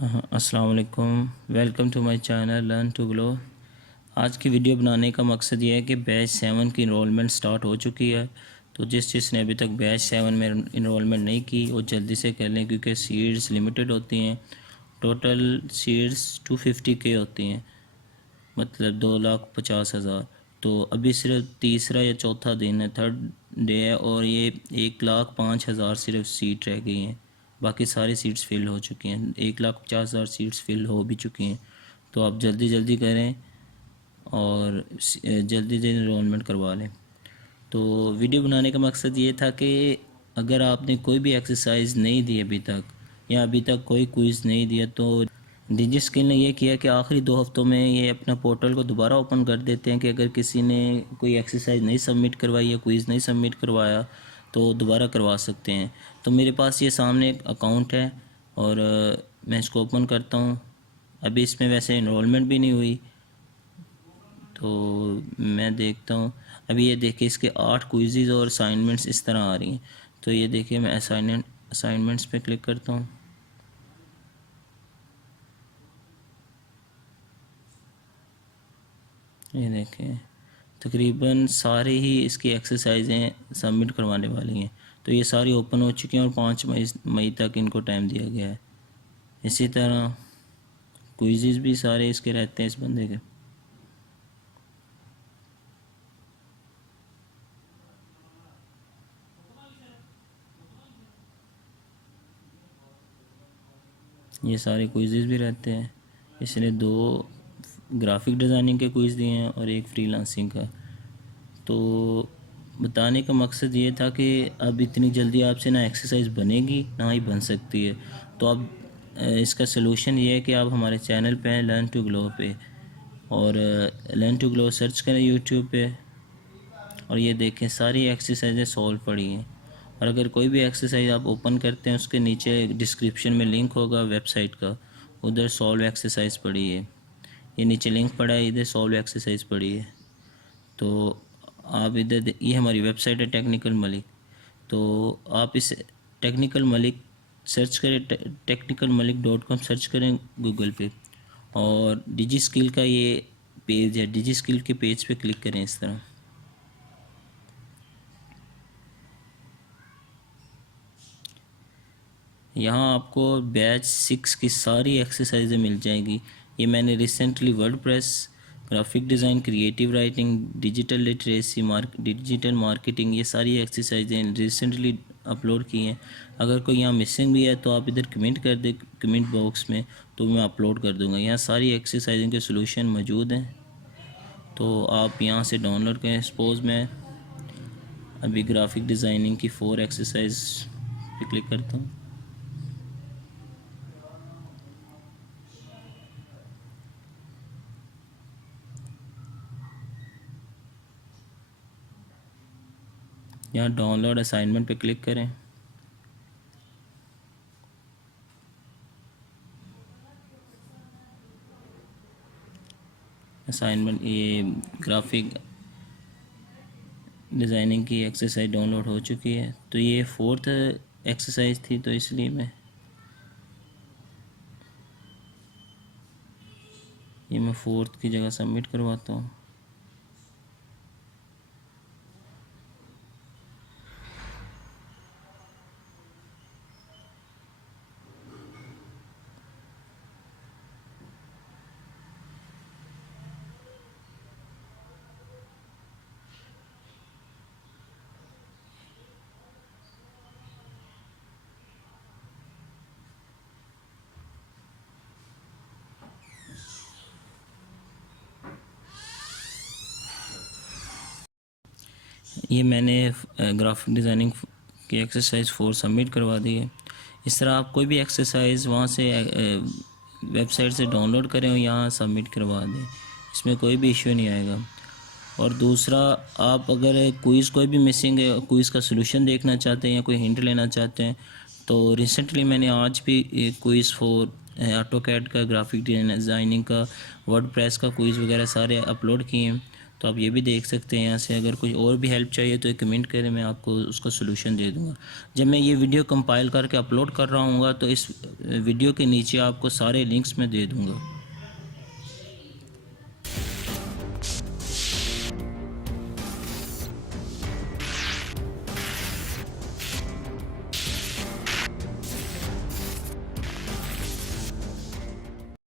अस्सलाम वालेकुम, welcome to my channel learn to glow. आज की वीडियो बनाने का मकसद ये है कि बैच 7 की इनरोलमेंट स्टार्ट हो चुकी है। तो जिसने अभी तक बैच 7 में इनरोलमेंट नहीं की वो जल्दी से कर लें, क्योंकि सीट्स लिमिटेड होती हैं। टोटल सीट्स 250K होती हैं, मतलब 2,50,000। तो अभी सिर्फ तीसरा या चौथा दिन है, थर्ड डे है, और ये 1,05,000 सिर्फ सीट रह गई हैं। बाकी सारी सीट्स फिल हो चुकी हैं, 1,50,000 सीट्स फिल हो भी चुकी हैं। तो आप जल्दी जल्दी करें और जल्दी जल्दी इनरोलमेंट करवा लें। तो वीडियो बनाने का मकसद ये था कि अगर आपने कोई भी एक्सरसाइज नहीं दी अभी तक, या अभी तक कोई क्विज़ नहीं दिया, तो डिजिस्किल ने ये किया कि आखिरी 2 हफ्तों में ये अपना पोर्टल को दोबारा ओपन कर देते हैं कि अगर किसी ने कोई एक्सरसाइज नहीं सबमिट करवाई या क्विज़ नहीं सबमिट करवाया तो दोबारा करवा सकते हैं। तो मेरे पास ये सामने एक अकाउंट है और मैं इसको ओपन करता हूँ। अभी इसमें वैसे इनरोलमेंट भी नहीं हुई, तो मैं देखता हूँ। अभी ये देखिए, इसके 8 क्विज़ और असाइनमेंट्स इस तरह आ रही हैं। तो ये देखिए, मैं असाइनमेंट्स पे क्लिक करता हूँ। ये देखें, तकरीबन सारे ही इसकी एक्सरसाइजें सबमिट करवाने वाली हैं। तो ये सारी ओपन हो चुकी हैं और 5 मई तक इनको टाइम दिया गया है। इसी तरह क्विज़ भी सारे इसके रहते हैं इस बंदे के। ये सारे क्विज़ भी रहते हैं। इसने 2 ग्राफिक डिज़ाइनिंग के क्विज़ दिए हैं और एक फ्रीलांसिंग का। तो बताने का मकसद ये था कि अब इतनी जल्दी आपसे ना एक्सरसाइज बनेगी ना ही बन सकती है। तो अब इसका सलूशन ये है कि आप हमारे चैनल पे हैं लर्न टू ग्लो पे, और लर्न टू ग्लो सर्च करें यूट्यूब पे, और ये देखें सारी एक्सरसाइजें सॉल्व पड़ी हैं। और अगर कोई भी एक्सरसाइज आप ओपन करते हैं उसके नीचे डिस्क्रिप्शन में लिंक होगा वेबसाइट का, उधर सॉल्व एक्सरसाइज पड़ी है। ये नीचे लिंक पड़ा है, इधर सॉल्व एक्सरसाइज पड़ी है। तो आप इधर, ये हमारी वेबसाइट है टेक्निकल मलिक। तो आप इस टेक्निकल मलिक सर्च करें, technicalmalik.com सर्च करें गूगल पे, और डिजी स्किल का ये पेज है, डिजी स्किल के पेज पे क्लिक करें इस तरह। यहाँ आपको बैच 6 की सारी एक्सरसाइजें मिल जाएंगी। ये मैंने recently WordPress, graphic design, creative writing, digital literacy, digital marketing, ये सारी एक्सरसाइजें रिसेंटली अपलोड की हैं। अगर कोई यहाँ मिसिंग भी है तो आप इधर कमेंट कर दें कमेंट बॉक्स में, तो मैं अपलोड कर दूँगा। यहाँ सारी एक्सरसाइजें के सलूशन मौजूद हैं, तो आप यहाँ से डाउनलोड करें। सपोज़ मैं अभी ग्राफिक डिज़ाइनिंग की 4 एक्सरसाइज पे क्लिक करता हूँ। यहाँ डाउनलोड असाइनमेंट पे क्लिक करें। असाइनमेंट, ये ग्राफिक डिज़ाइनिंग की एक्सरसाइज डाउनलोड हो चुकी है। तो ये 4th एक्सरसाइज थी, तो इसलिए मैं 4th की जगह सबमिट करवाता हूँ। ये मैंने ग्राफिक डिज़ाइनिंग की एक्सरसाइज 4 सबमिट करवा दी है। इस तरह आप कोई भी एक्सरसाइज वहाँ से वेबसाइट से डाउनलोड करें और यहाँ सबमिट करवा दें, इसमें कोई भी इशू नहीं आएगा। और दूसरा, आप अगर क्विज़ कोई भी मिसिंग है, क्विज़ का सलूशन देखना चाहते हैं या कोई हिंट लेना चाहते हैं, तो रिसेंटली मैंने आज भी क्विज़ फॉर ऑटोकैड का, ग्राफिक डिज़ाइनिंग का, वर्डप्रेस का क्विज़ वगैरह सारे अपलोड किए हैं। तो आप ये भी देख सकते हैं यहाँ से। अगर कोई और भी हेल्प चाहिए तो एक कमेंट करें, मैं आपको उसका सोल्यूशन दे दूँगा। जब मैं ये वीडियो कंपाइल करके अपलोड कर रहा हूँ तो इस वीडियो के नीचे आपको सारे लिंक्स मैं दे दूँगा।